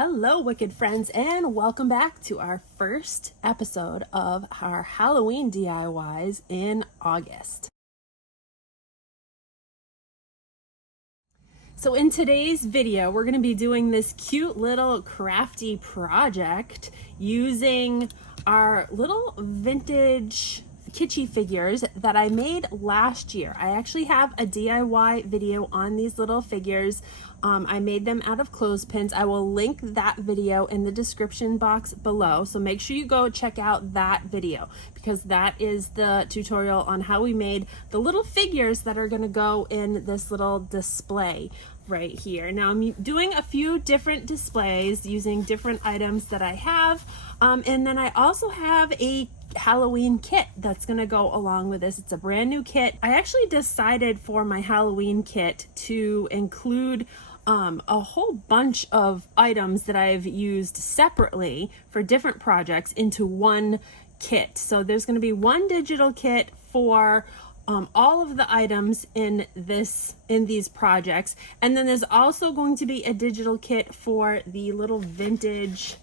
Hello, wicked friends, and welcome back to our first episode of our Halloween DIYs in August. So in today's video, we're going to be doing this cute little crafty project using our little vintage Kitschy figures that I made last year. I actually have a DIY video on these little figures. I made them out of clothespins. I will link that video in the description box below, so make sure you go check out that video because that is the tutorial on how we made the little figures that are going to go in this little display right here. Now I'm doing a few different displays using different items that I have, and then I also have a Halloween kit that's going to go along with this. It's a brand new kit. I actually decided for my Halloween kit to include a whole bunch of items that I've used separately for different projects into one kit. So there's going to be one digital kit for all of the items in these projects, and then there's also going to be a digital kit for the little vintage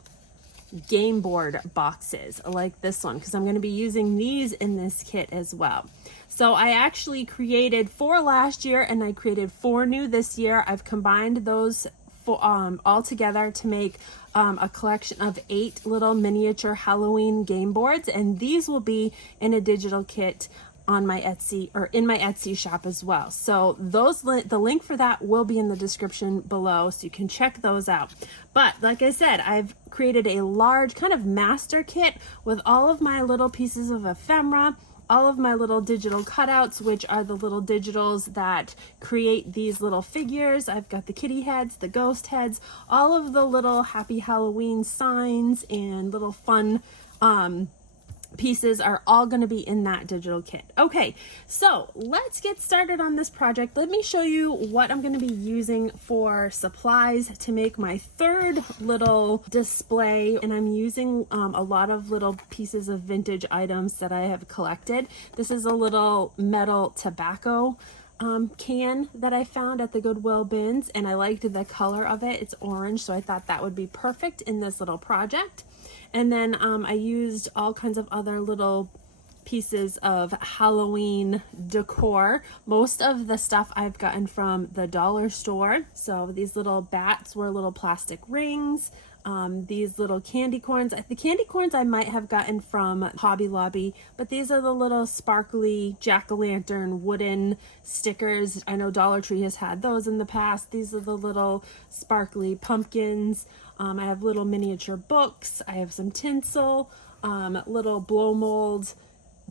game board boxes like this one, because I'm going to be using these in this kit as well. So I actually created 4 last year and I created 4 new this year. I've combined those all together to make a collection of 8 little miniature Halloween game boards, and these will be in a digital kit on my Etsy, or in my Etsy shop as well. So the link for that will be in the description below, so you can check those out. But like I said, I've created a large kind of master kit with all of my little pieces of ephemera, all of my little digital cutouts, which are the little digitals that create these little figures. I've got the kitty heads, the ghost heads, all of the little happy Halloween signs and little fun pieces are all going to be in that digital kit. Okay, so let's get started on this project. Let me show you what I'm going to be using for supplies to make my third little display, and I'm using a lot of little pieces of vintage items that I have collected. This is a little metal tobacco can that I found at the Goodwill bins, and I liked the color of it. It's orange, so I thought that would be perfect in this little project. And then I used all kinds of other little pieces of Halloween decor. Most of the stuff I've gotten from the dollar store. So these little bats were little plastic rings. These little candy corns. The candy corns I might have gotten from Hobby Lobby, but these are the little sparkly jack-o'-lantern wooden stickers. I know Dollar Tree has had those in the past. These are the little sparkly pumpkins. I have little miniature books. I have some tinsel, little blow mold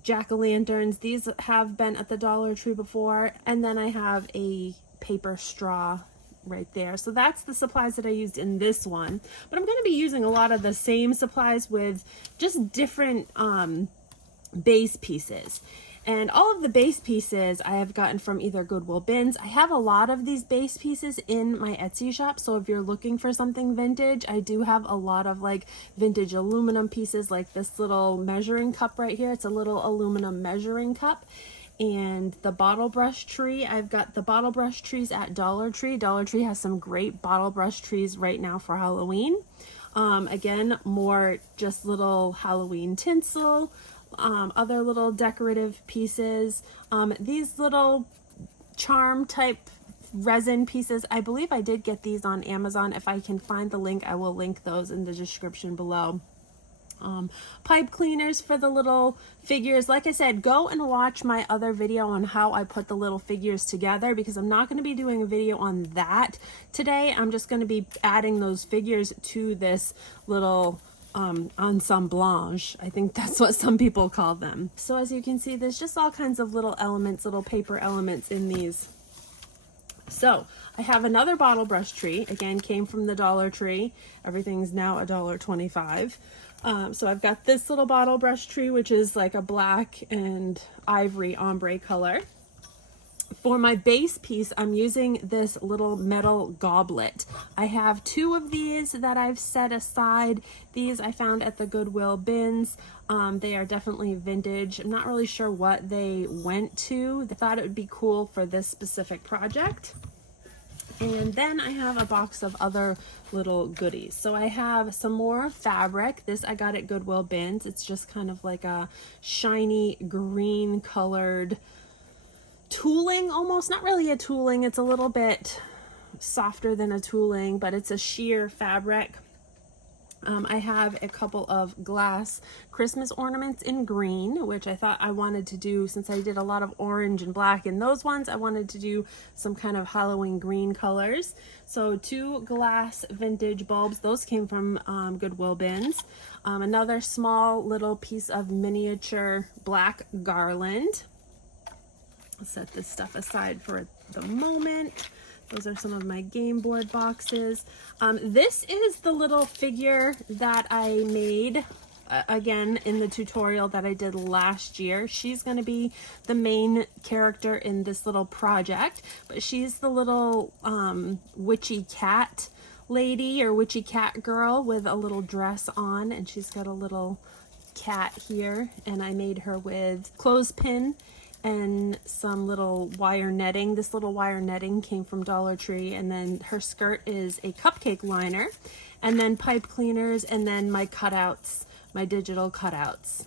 jack-o'-lanterns. These have been at the Dollar Tree before. And then I have a paper straw right there. So that's the supplies that I used in this one. But I'm going to be using a lot of the same supplies with just different base pieces. And all of the base pieces I have gotten from either Goodwill bins. I have a lot of these base pieces in my Etsy shop, so if you're looking for something vintage, I do have a lot of like vintage aluminum pieces, like this little measuring cup right here. It's a little aluminum measuring cup. And the bottle brush tree, I've got the bottle brush trees at Dollar Tree. Dollar Tree has some great bottle brush trees right now for Halloween. Again, more just little Halloween tinsel. Other little decorative pieces, these little charm type resin pieces. I believe I did get these on Amazon. If I can find the link, I will link those in the description below. Pipe cleaners for the little figures. Like I said, go and watch my other video on how I put the little figures together, because I'm not going to be doing a video on that today. I'm just going to be adding those figures to this little ensemblage. I think that's what some people call them. So as you can see, there's just all kinds of little elements, little paper elements in these. So I have another bottle brush tree, again came from the Dollar Tree. Everything's now $1.25. So I've got this little bottle brush tree, which is like a black and ivory ombre color. For my base piece, I'm using this little metal goblet. I have 2 of these that I've set aside. These I found at the Goodwill bins. They are definitely vintage. I'm not really sure what they went to. I thought it would be cool for this specific project. And then I have a box of other little goodies. So I have some more fabric. This I got at Goodwill bins. It's just kind of like a shiny green colored tooling, almost. Not really a tooling. It's a little bit softer than a tooling, but it's a sheer fabric. I have a couple of glass Christmas ornaments in green, which I thought I wanted to do, since I did a lot of orange and black in those ones, I wanted to do some kind of Halloween green colors. So 2 glass vintage bulbs, those came from Goodwill bins. Another small little piece of miniature black garland. I'll set this stuff aside for the moment. Those are some of my game board boxes. This is the little figure that I made, again, in the tutorial that I did last year. She's going to be the main character in this little project, but she's the little witchy cat lady or witchy cat girl with a little dress on, and she's got a little cat here, and I made her with clothespin and some little wire netting. This little wire netting came from Dollar Tree, and then her skirt is a cupcake liner, and then pipe cleaners, and then my cutouts, my digital cutouts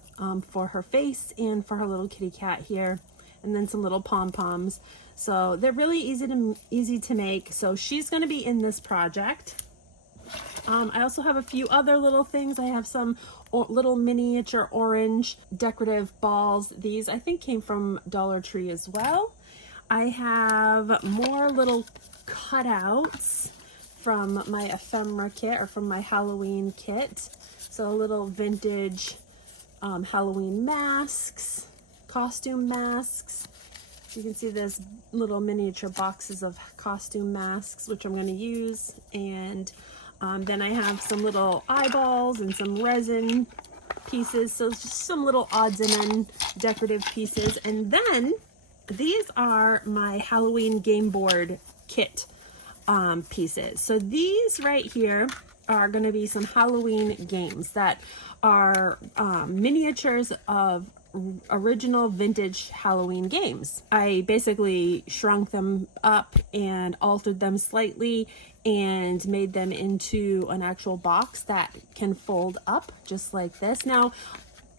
for her face and for her little kitty cat here, and then some little pom-poms. So they're really easy to make. So she's going to be in this project. I also have a few other little things. I have some little miniature orange decorative balls. These I think came from Dollar Tree as well. I have more little cutouts from my ephemera kit, or from my Halloween kit. So little vintage Halloween masks, costume masks. You can see there's little miniature boxes of costume masks, which I'm going to use. And then I have some little eyeballs and some resin pieces. So it's just some little odds and ends decorative pieces. And then these are my Halloween game board kit pieces. So these right here are going to be some Halloween games that are miniatures of original vintage Halloween games. I basically shrunk them up and altered them slightly and made them into an actual box that can fold up just like this. Now,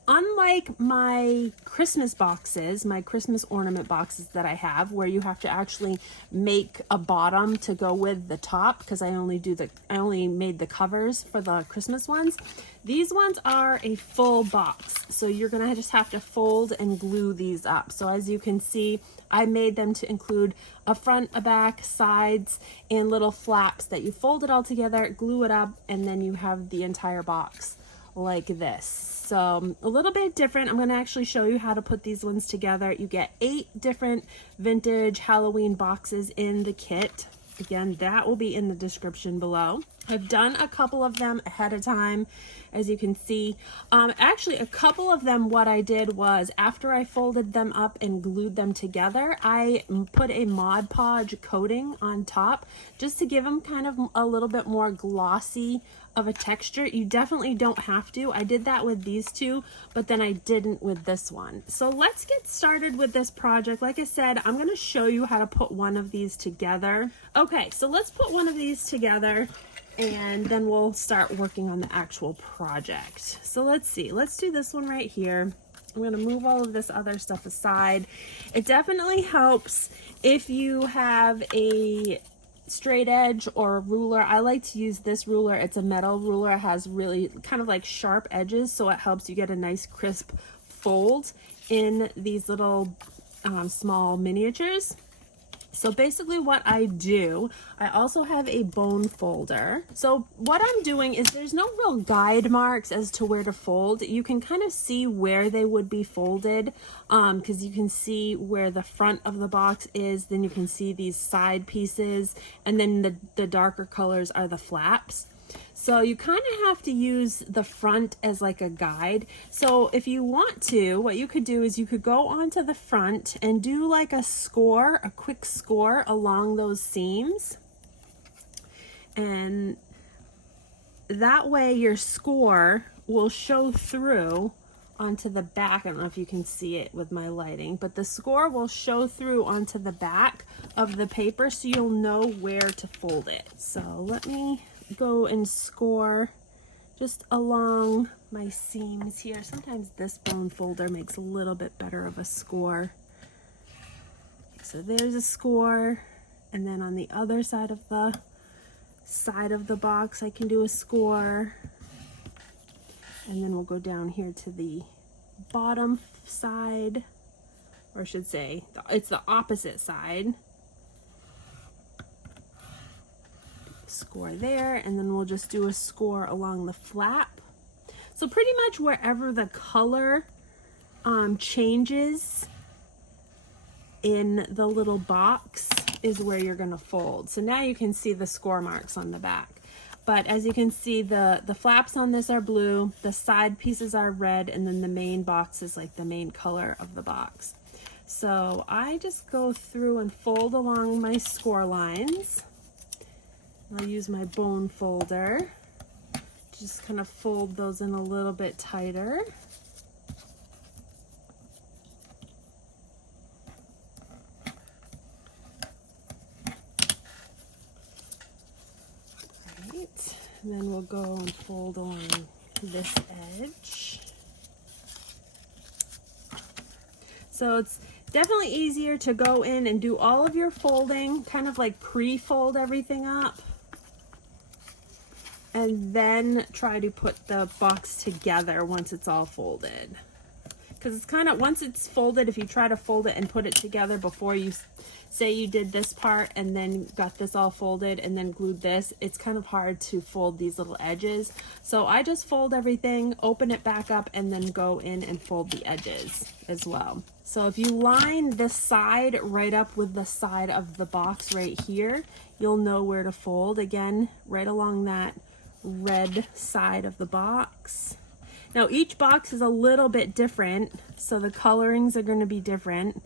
unlike my Christmas boxes, my Christmas ornament boxes that I have, where you have to actually make a bottom to go with the top, because I only made the covers for the Christmas ones. These ones are a full box, so you're gonna just have to fold and glue these up. So as you can see, I made them to include a front, a back, sides, and little flaps that you fold it all together, glue it up, and then you have the entire box like this. So a little bit different. I'm going to actually show you how to put these ones together. You get 8 different vintage Halloween boxes in the kit. Again, that will be in the description below. I've done a couple of them ahead of time, as you can see. Actually, a couple of them, what I did was, after I folded them up and glued them together, I put a Mod Podge coating on top just to give them kind of a little bit more glossy of a texture. You definitely don't have to. I did that with these two, but then I didn't with this one. So let's get started with this project. Like I said, I'm going to show you how to put one of these together. Okay, so let's put one of these together, and then we'll start working on the actual project. So let's see, let's do this one right here. I'm going to move all of this other stuff aside. It definitely helps if you have a straight edge or a ruler. I like to use this ruler. It's a metal ruler. It has really kind of like sharp edges, so it helps you get a nice crisp fold in these little small miniatures. So basically what I do, I also have a bone folder. So what I'm doing is, there's no real guide marks as to where to fold. You can kind of see where they would be folded, because you can see where the front of the box is, then you can see these side pieces, and then the darker colors are the flaps. So you kind of have to use the front as like a guide. So if you want to, what you could do is you could go onto the front and do like a score, a quick score along those seams. And that way your score will show through onto the back. I don't know if you can see it with my lighting, but the score will show through onto the back of the paper so you'll know where to fold it. So let me go and score just along my seams here. Sometimes this bone folder makes a little bit better of a score. So there's a score, and then on the other side of the box I can do a score. And then we'll go down here to the bottom side, or I should say, it's the opposite side. Score there, and then we'll just do a score along the flap. So pretty much wherever the color changes in the little box is where you're gonna fold. So now you can see the score marks on the back. But as you can see, the flaps on this are blue, the side pieces are red, and then the main box is like the main color of the box. So I just go through and fold along my score lines. I'll use my bone folder, just kind of fold those in a little bit tighter. And then we'll go and fold along this edge. So it's definitely easier to go in and do all of your folding, kind of like pre-fold everything up, and then try to put the box together once it's all folded. Because it's kind of, once it's folded, if you try to fold it and put it together before you say you did this part and then got this all folded and then glued this, it's kind of hard to fold these little edges. So I just fold everything, open it back up, and then go in and fold the edges as well. So if you line this side right up with the side of the box right here, you'll know where to fold. Again, right along that red side of the box. Now each box is a little bit different, so the colorings are going to be different.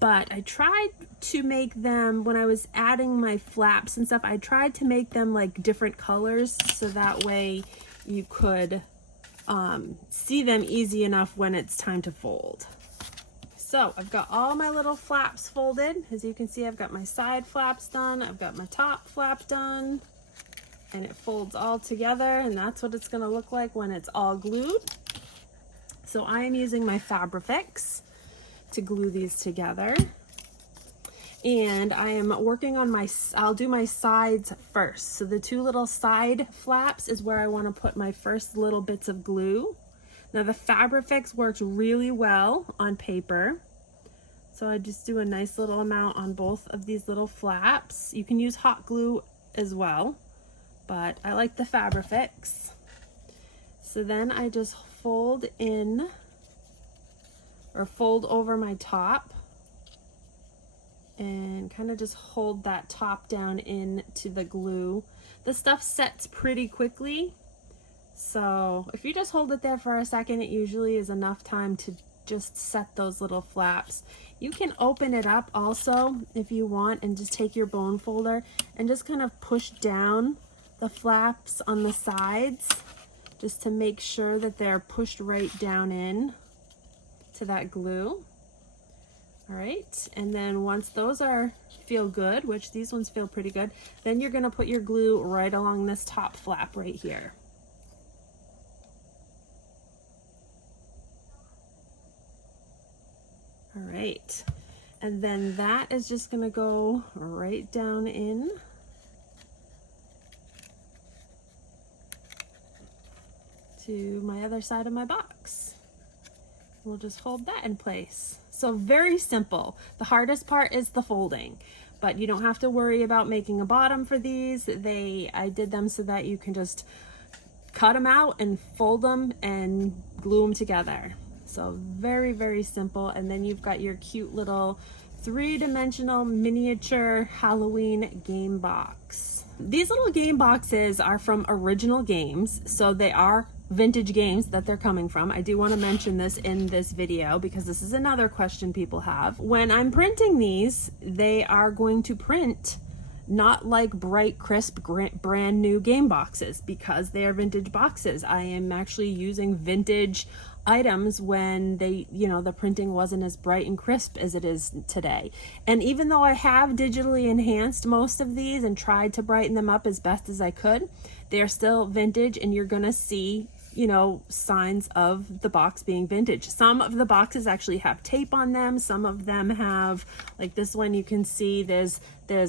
But I tried to make them, when I was adding my flaps and stuff, I tried to make them like different colors so that way you could see them easy enough when it's time to fold. So I've got all my little flaps folded. As you can see, I've got my side flaps done, I've got my top flap done, and it folds all together, and that's what it's going to look like when it's all glued. So I am using my Fabrifix to glue these together, and I am working on I'll do my sides first. So the two little side flaps is where I want to put my first little bits of glue. Now the Fabrifix works really well on paper, so I just do a nice little amount on both of these little flaps. You can use hot glue as well, but I like the Fabrifix. So then I just fold in, or fold over my top, and kind of just hold that top down into the glue. The stuff sets pretty quickly, so if you just hold it there for a second, it usually is enough time to just set those little flaps. You can open it up also if you want, and just take your bone folder and just kind of push down the flaps on the sides just to make sure that they're pushed right down in to that glue. All right, and then once those feel good, which these ones feel pretty good, then you're gonna put your glue right along this top flap right here. All right, and then that is just gonna go right down in to my other side of my box. We'll just fold that in place. So very simple. The hardest part is the folding, but you don't have to worry about making a bottom for these. I did them so that you can just cut them out and fold them and glue them together. So very, very simple. And then you've got your cute little three-dimensional miniature Halloween game box. These little game boxes are from original games, so they are vintage games that they're coming from. I do want to mention this in this video because this is another question people have. When I'm printing these, they are going to print not like bright, crisp, brand new game boxes, because they are vintage boxes. I am actually using vintage items when they, you know, the printing wasn't as bright and crisp as it is today. And even though I have digitally enhanced most of these and tried to brighten them up as best as I could, they're still vintage, and you're gonna see, you know, signs of the box being vintage. Some of the boxes actually have tape on them. Some of them have, like this one, you can see there's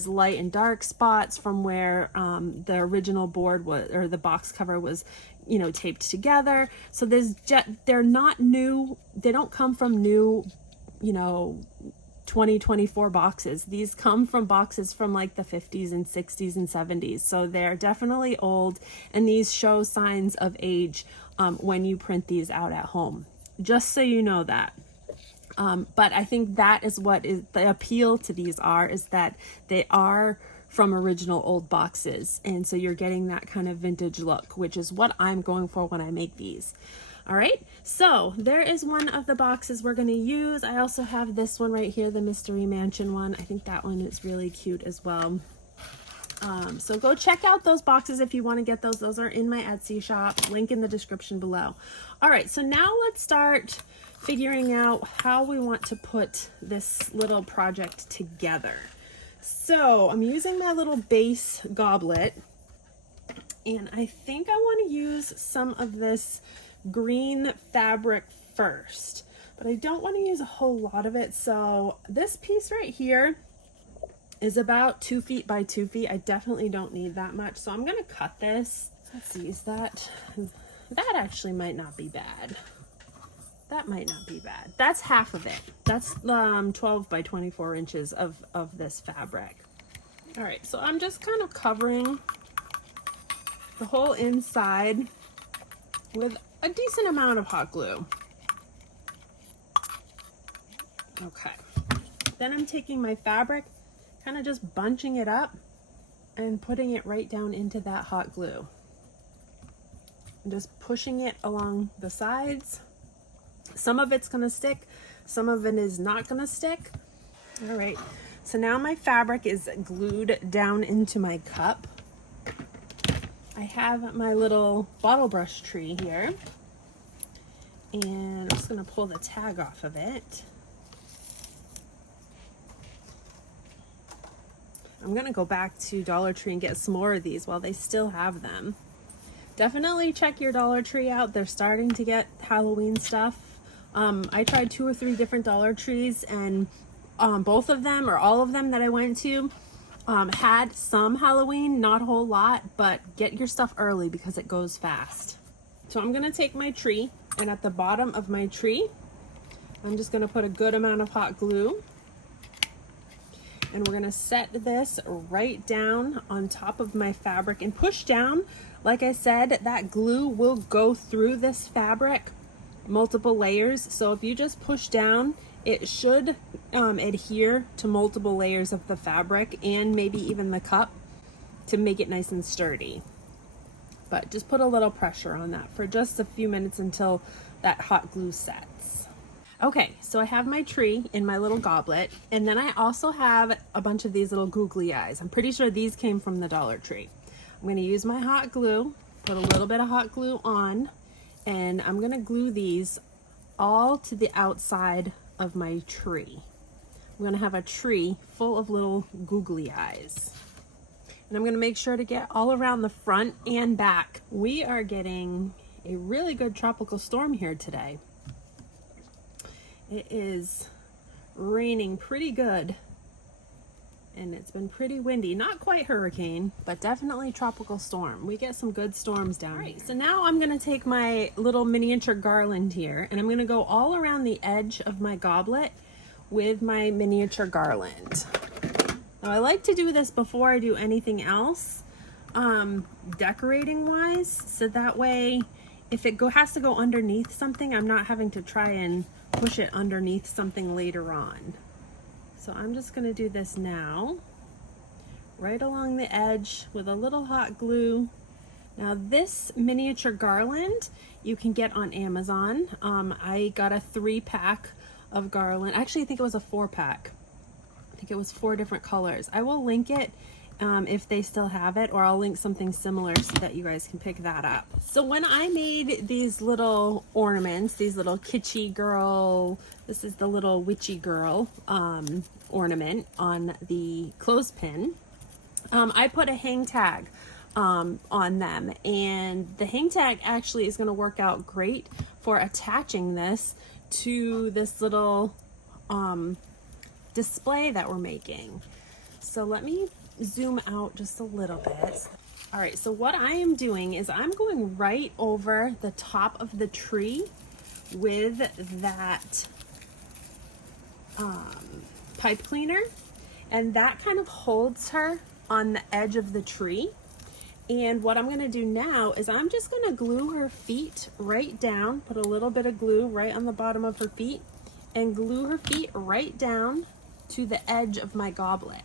light and dark spots from where the original board was, or the box cover was, you know, taped together. So they're not new. They don't come from new, you know, 2024 boxes. These come from boxes from like the 50s and 60s and 70s. So they're definitely old, and these show signs of age when you print these out at home, just so you know that. But I think that is what is the appeal to these is that they are from original old boxes, and so you're getting that kind of vintage look, which is what I'm going for when I make these. All right, so there is one of the boxes we're going to use. I also have this one right here, the Mystery Mansion one. I think that one is really cute as well. So go check out those boxes if you want to get those. Those are in my Etsy shop, link in the description below. All right, so now let's start figuring out how we want to put this little project together. So I'm using my little base goblet, and I think I want to use some of this green fabric first, but I don't want to use a whole lot of it. So this piece right here is about 2 feet by 2 feet. I definitely don't need that much, so I'm going to cut this. Let's see, is that actually might not be bad. That might not be bad. That's half of it. That's 12 by 24 inches of this fabric. All right, so I'm just kind of covering the whole inside with a decent amount of hot glue. Okay, then I'm taking my fabric, kind of just bunching it up and putting it right down into that hot glue. I'm just pushing it along the sides. Some of it's gonna stick, some of it is not gonna stick. All right, so now my fabric is glued down into my cup. I have my little bottle brush tree here, and I'm just gonna pull the tag off of it. I'm gonna go back to Dollar Tree and get some more of these while they still have them. Definitely check your Dollar Tree out. They're starting to get Halloween stuff. I tried 2 or 3 different Dollar Trees, and both of them, or all of them that I went to, had some Halloween, not a whole lot, but get your stuff early because it goes fast. So I'm gonna take my tree, and at the bottom of my tree, I'm just gonna put a good amount of hot glue, and we're gonna set this right down on top of my fabric and push down. Like I said, that glue will go through this fabric multiple layers, so if you just push down, it should adhere to multiple layers of the fabric and maybe even the cup to make it nice and sturdy. But just put a little pressure on that for just a few minutes until that hot glue sets. Okay, so I have my tree in my little goblet, and then I also have a bunch of these little googly eyes. I'm pretty sure these came from the Dollar Tree. I'm gonna use my hot glue, put a little bit of hot glue on, and I'm gonna glue these all to the outside of my tree. I'm gonna have a tree full of little googly eyes. And I'm gonna make sure to get all around the front and back. We are getting a really good tropical storm here today. It is raining pretty good, and it's been pretty windy. Not quite hurricane, but definitely tropical storm. We get some good storms down here. So now I'm gonna take my little miniature garland here, and I'm gonna go all around the edge of my goblet with my miniature garland. Now I like to do this before I do anything else, decorating wise, so that way if it has to go underneath something, I'm not having to try and push it underneath something later on. So I'm just gonna do this now, right along the edge with a little hot glue. Now this miniature garland you can get on Amazon. I got a 3-pack of garland. Actually, I think it was a 4-pack. I think it was 4 different colors. I will link it if they still have it, or I'll link something similar so that you guys can pick that up. So when I made these little ornaments, these little kitschy girl, this is the little witchy girl ornament on the clothespin, I put a hang tag on them, and the hang tag actually is going to work out great for attaching this to this little display that we're making. So let me zoom out just a little bit. All right, so what I am doing is I'm going right over the top of the tree with that pipe cleaner, and that kind of holds her on the edge of the tree. And what I'm going to do now is I'm just going to glue her feet right down, put a little bit of glue right on the bottom of her feet, and glue her feet right down to the edge of my goblet.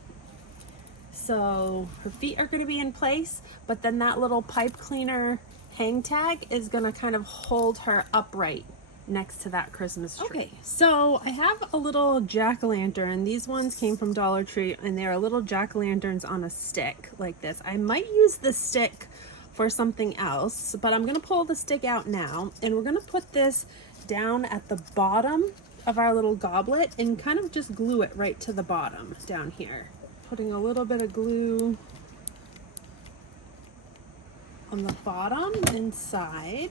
So her feet are going to be in place, but then that little pipe cleaner hang tag is going to kind of hold her upright next to that Christmas tree. Okay, so I have a little jack-o'-lantern. These ones came from Dollar Tree, and they're little jack-o'-lanterns on a stick like this. I might use the stick for something else, but I'm going to pull the stick out now, and we're going to put this down at the bottom of our little goblet and kind of just glue it right to the bottom down here. Putting a little bit of glue on the bottom inside,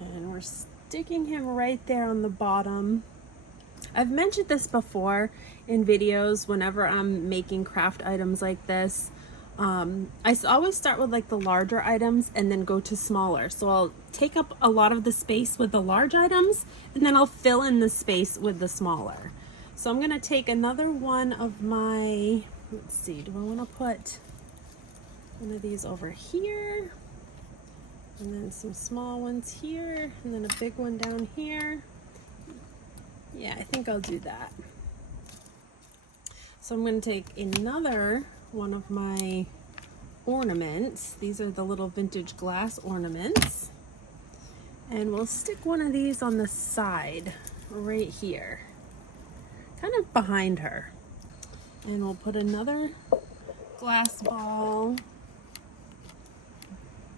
and we're sticking him right there on the bottom. I've mentioned this before in videos whenever I'm making craft items like this. I always start with like the larger items and then go to smaller. So I'll take up a lot of the space with the large items, and then I'll fill in the space with the smaller. So I'm going to take another one of my, let's see, do I want to put one of these over here? And then some small ones here, and then a big one down here. Yeah, I think I'll do that. So I'm going to take another one of my ornaments. These are the little vintage glass ornaments. And we'll stick one of these on the side right here, kind of behind her. And we'll put another glass ball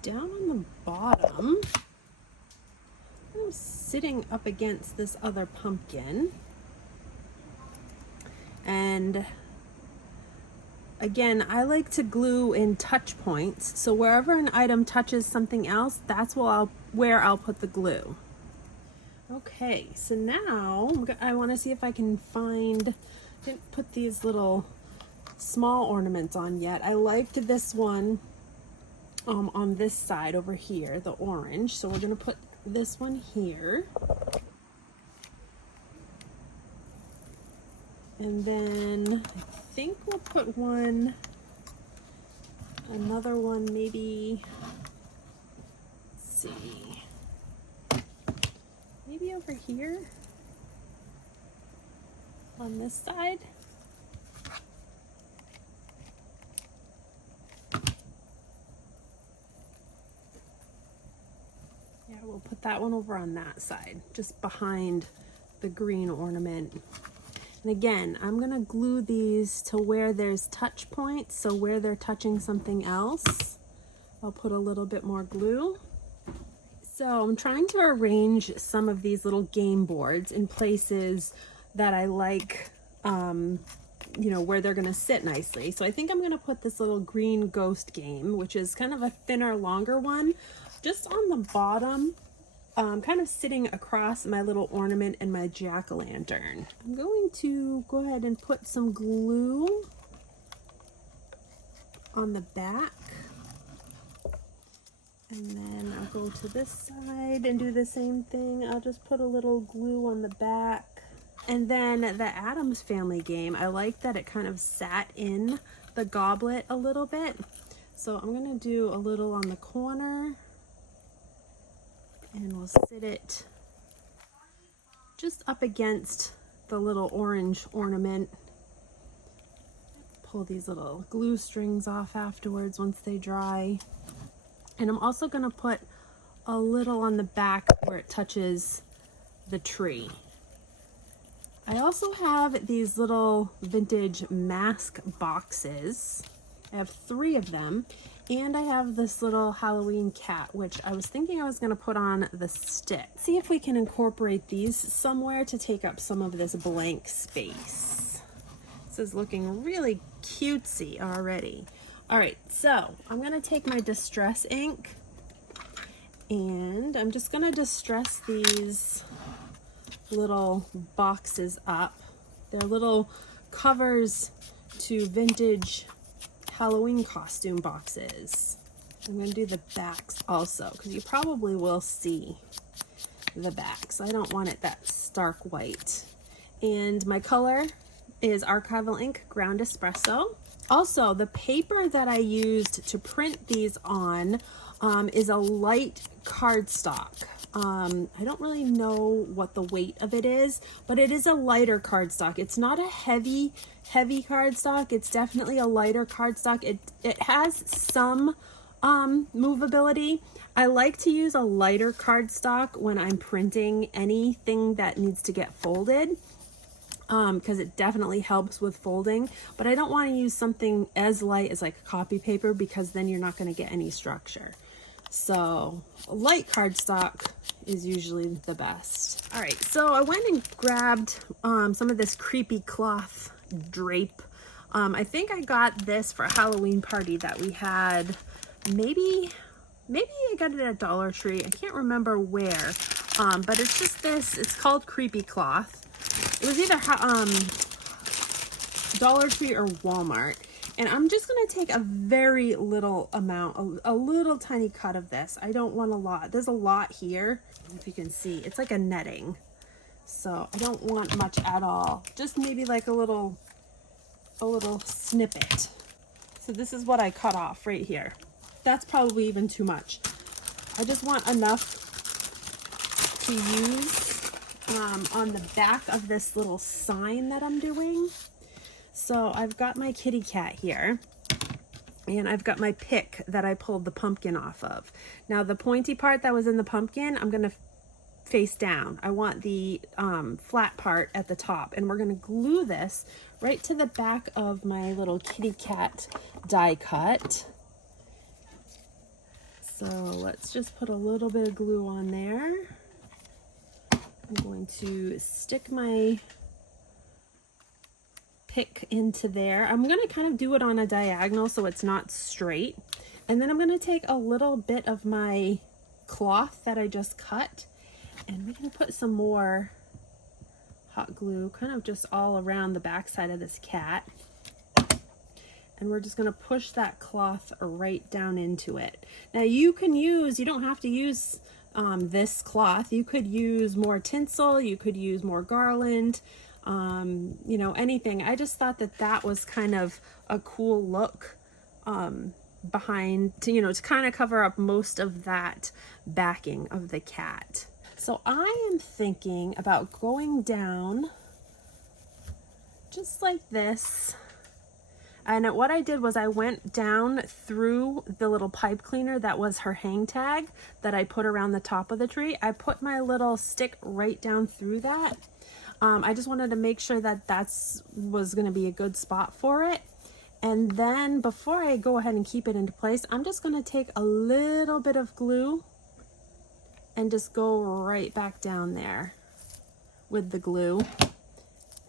down on the bottom, kind of sitting up against this other pumpkin. And again, I like to glue in touch points, so wherever an item touches something else, that's where I'll put the glue. Okay, so now I want to see if I can find, I didn't put these little small ornaments on yet. I liked this one on this side over here, the orange, so we're going to put this one here. And then I think we'll put another one maybe, let's see, maybe over here on this side. Yeah, we'll put that one over on that side, just behind the green ornament. And again, I'm gonna glue these to where there's touch points, so where they're touching something else, I'll put a little bit more glue. So I'm trying to arrange some of these little game boards in places that I like, you know, where they're gonna sit nicely. So I think I'm gonna put this little green ghost game, which is kind of a thinner, longer one, just on the bottom, kind of sitting across my little ornament and my jack-o'-lantern. I'm going to go ahead and put some glue on the back. And then I'll go to this side and do the same thing. I'll just put a little glue on the back. And then the Addams Family game, I like that it kind of sat in the goblet a little bit. So I'm gonna do a little on the corner, and we'll sit it just up against the little orange ornament. Pull these little glue strings off afterwards once they dry. And I'm also gonna put a little on the back where it touches the tree. I also have these little vintage mask boxes. I have 3 of them. And I have this little Halloween cat, which I was thinking I was going to put on the stick. See if we can incorporate these somewhere to take up some of this blank space. This is looking really cutesy already. All right, so I'm going to take my distress ink and I'm just going to distress these little boxes up. They're little covers to vintage Halloween costume boxes. I'm going to do the backs also because you probably will see the backs. I don't want it that stark white. And my color is archival ink ground espresso. Also, the paper that I used to print these on is a light cardstock. I don't really know what the weight of it is, but it is a lighter cardstock. It's not a heavy cardstock. It's definitely a lighter cardstock. It has some movability. I like to use a lighter cardstock when I'm printing anything that needs to get folded, because it definitely helps with folding, but I don't want to use something as light as like copy paper because then you're not going to get any structure. So light cardstock is usually the best. All right, so I went and grabbed some of this creepy cloth drape. I think I got this for a Halloween party that we had. Maybe I got it at Dollar Tree. I can't remember where, but it's just this. It's called creepy cloth. It was either Dollar Tree or Walmart. And I'm just going to take a very little amount, a little tiny cut of this. I don't want a lot. There's a lot here. If you can see, it's like a netting. So I don't want much at all. Just maybe like a little snippet. So this is what I cut off right here. That's probably even too much. I just want enough to use on the back of this little sign that I'm doing. So I've got my kitty cat here, and I've got my pick that I pulled the pumpkin off of. Now the pointy part that was in the pumpkin, I'm gonna face down. I want the flat part at the top, and we're gonna glue this right to the back of my little kitty cat die cut. So let's just put a little bit of glue on there. I'm going to stick my pick into there. I'm going to kind of do it on a diagonal so it's not straight. And then I'm going to take a little bit of my cloth that I just cut, and we're going to put some more hot glue kind of just all around the back side of this cat. And we're just going to push that cloth right down into it. Now you don't have to use this cloth. You could use more tinsel, you could use more garland, you know, anything. I just thought that was kind of a cool look behind, to kind of cover up most of that backing of the cat. So I am thinking about going down just like this. And what I did was I went down through the little pipe cleaner that was her hang tag that I put around the top of the tree. I put my little stick right down through that. I just wanted to make sure that was going to be a good spot for it. And then before I go ahead and keep it into place, I'm just going to take a little bit of glue and just go right back down there with the glue,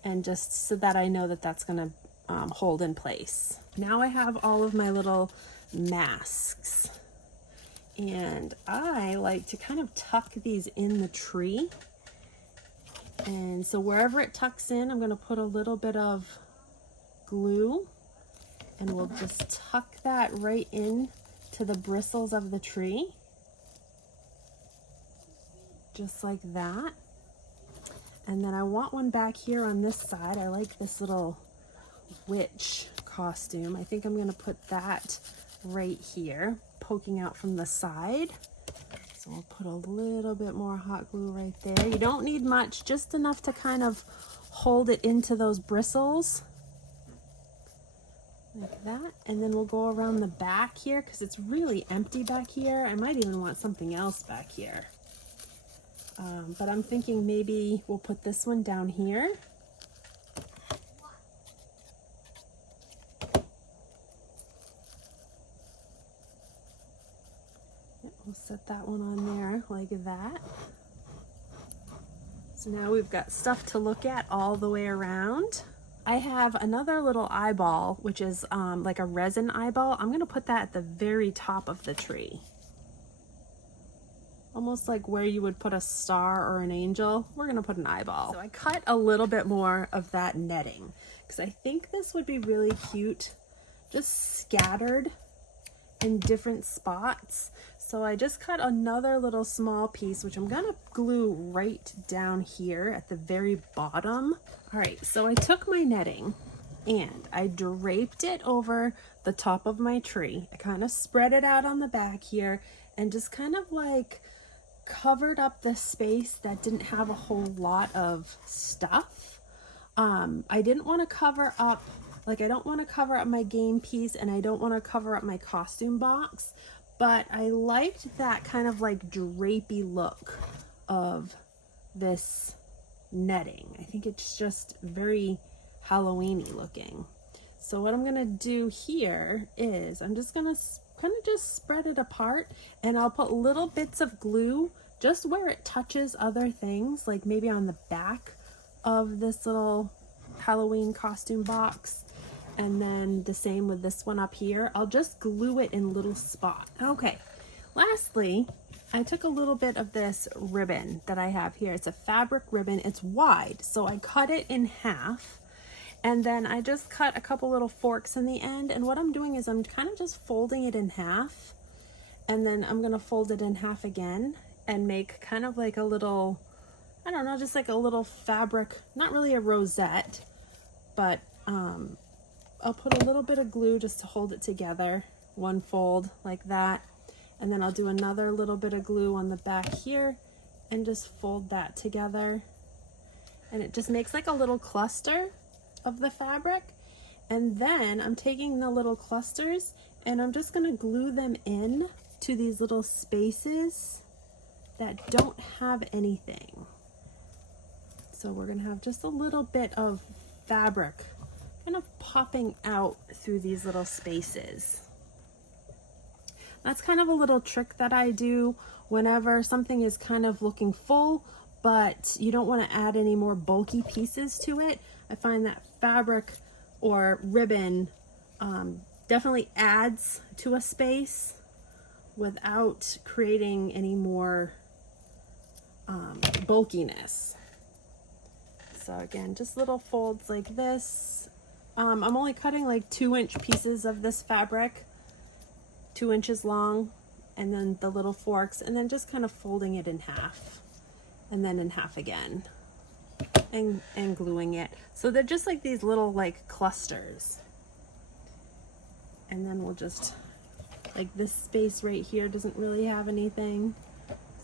and just so that I know that that's going to hold in place. Now I have all of my little masks, and I like to kind of tuck these in the tree. And so wherever it tucks in, I'm going to put a little bit of glue, and we'll just tuck that right in to the bristles of the tree, just like that. And then I want one back here on this side. I like this little witch costume. I think I'm going to put that right here, poking out from the side. So we'll put a little bit more hot glue right there. You don't need much, just enough to kind of hold it into those bristles, like that. And then we'll go around the back here because it's really empty back here. I might even want something else back here. But I'm thinking maybe we'll put this one down here. set that one on there like that. So now we've got stuff to look at all the way around. I have another little eyeball, which is like a resin eyeball. I'm gonna put that at the very top of the tree. Almost like where you would put a star or an angel, we're gonna put an eyeball. So I cut a little bit more of that netting because I think this would be really cute, just scattered in different spots. So I just cut another little small piece, which I'm gonna glue right down here at the very bottom. All right, so I took my netting and I draped it over the top of my tree. I kind of spread it out on the back here and just kind of like covered up the space that didn't have a whole lot of stuff. I didn't want to cover up, like I don't want to cover up my game piece and I don't want to cover up my costume box, but I liked that kind of like drapey look of this netting. I think it's just very Halloween-y looking. So what I'm gonna do here is I'm just gonna kind of just spread it apart, and I'll put little bits of glue just where it touches other things, like maybe on the back of this little Halloween costume box, and then the same with this one up here. I'll just glue it in little spots. Okay, lastly, I took a little bit of this ribbon that I have here. It's a fabric ribbon, it's wide, so I cut it in half. And then I just cut a couple little forks in the end. And what I'm doing is I'm kind of just folding it in half. And then I'm gonna fold it in half again and make kind of like a little, I don't know, just like a little fabric, not really a rosette, but I'll put a little bit of glue just to hold it together. One fold like that. And then I'll do another little bit of glue on the back here and just fold that together. And it just makes like a little cluster of the fabric. And then I'm taking the little clusters and I'm just going to glue them in to these little spaces that don't have anything. So we're going to have just a little bit of fabric kind of popping out through these little spaces. That's kind of a little trick that I do whenever something is kind of looking full, but you don't want to add any more bulky pieces to it. I find that fabric or ribbon definitely adds to a space without creating any more bulkiness. So again, just little folds like this. I'm only cutting like 2-inch pieces of this fabric, 2 inches long, and then the little forks, and then just kind of folding it in half and then in half again. And gluing it. So they're just like these little like clusters. And then we'll just, like this space right here doesn't really have anything.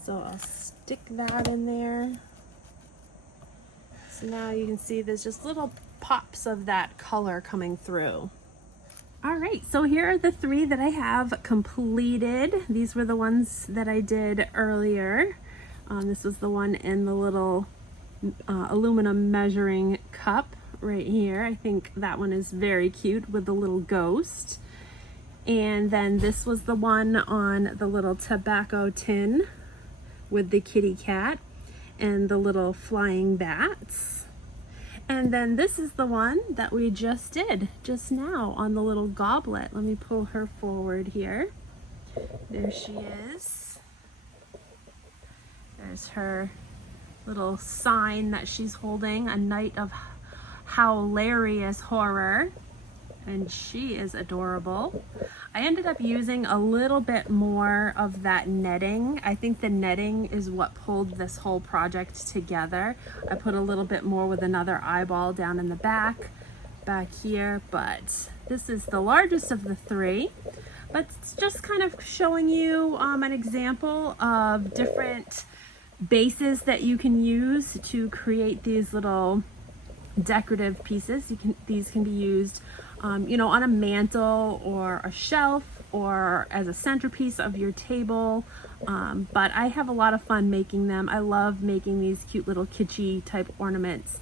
So I'll stick that in there. So now you can see there's just little pops of that color coming through. All right, so here are the 3 that I have completed. These were the ones that I did earlier. This was the one in the little aluminum measuring cup right here. I think that one is very cute with the little ghost. And then this was the one on the little tobacco tin with the kitty cat and the little flying bats. And then this is the one that we just did just now on the little goblet. Let me pull her forward here. There she is. There's her little sign that she's holding, a night of hilarious horror, and she is adorable. I ended up using a little bit more of that netting. I think the netting is what pulled this whole project together. I put a little bit more with another eyeball down in the back here, but this is the largest of the 3. But it's just kind of showing you an example of different bases that you can use to create these little decorative pieces. These can be used you know, on a mantle or a shelf or as a centerpiece of your table, but I have a lot of fun making them. I love making these cute little kitschy type ornaments.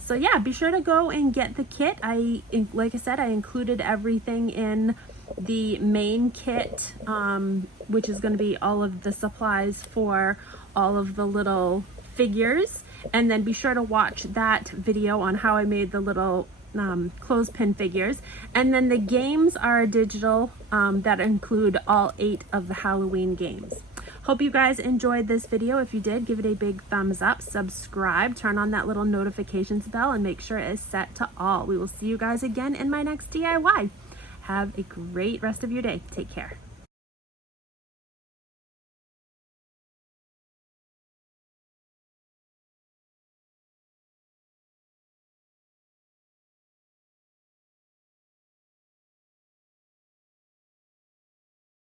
So yeah, be sure to go and get the kit. Like I said, I included everything in the main kit, which is going to be all of the supplies for all of the little figures. And then be sure to watch that video on how I made the little clothespin figures. And then the games are digital that include all 8 of the Halloween games. Hope you guys enjoyed this video. If you did, give it a big thumbs up, subscribe, turn on that little notifications bell, and make sure it is set to all. We will see you guys again in my next DIY. Have a great rest of your day. Take care.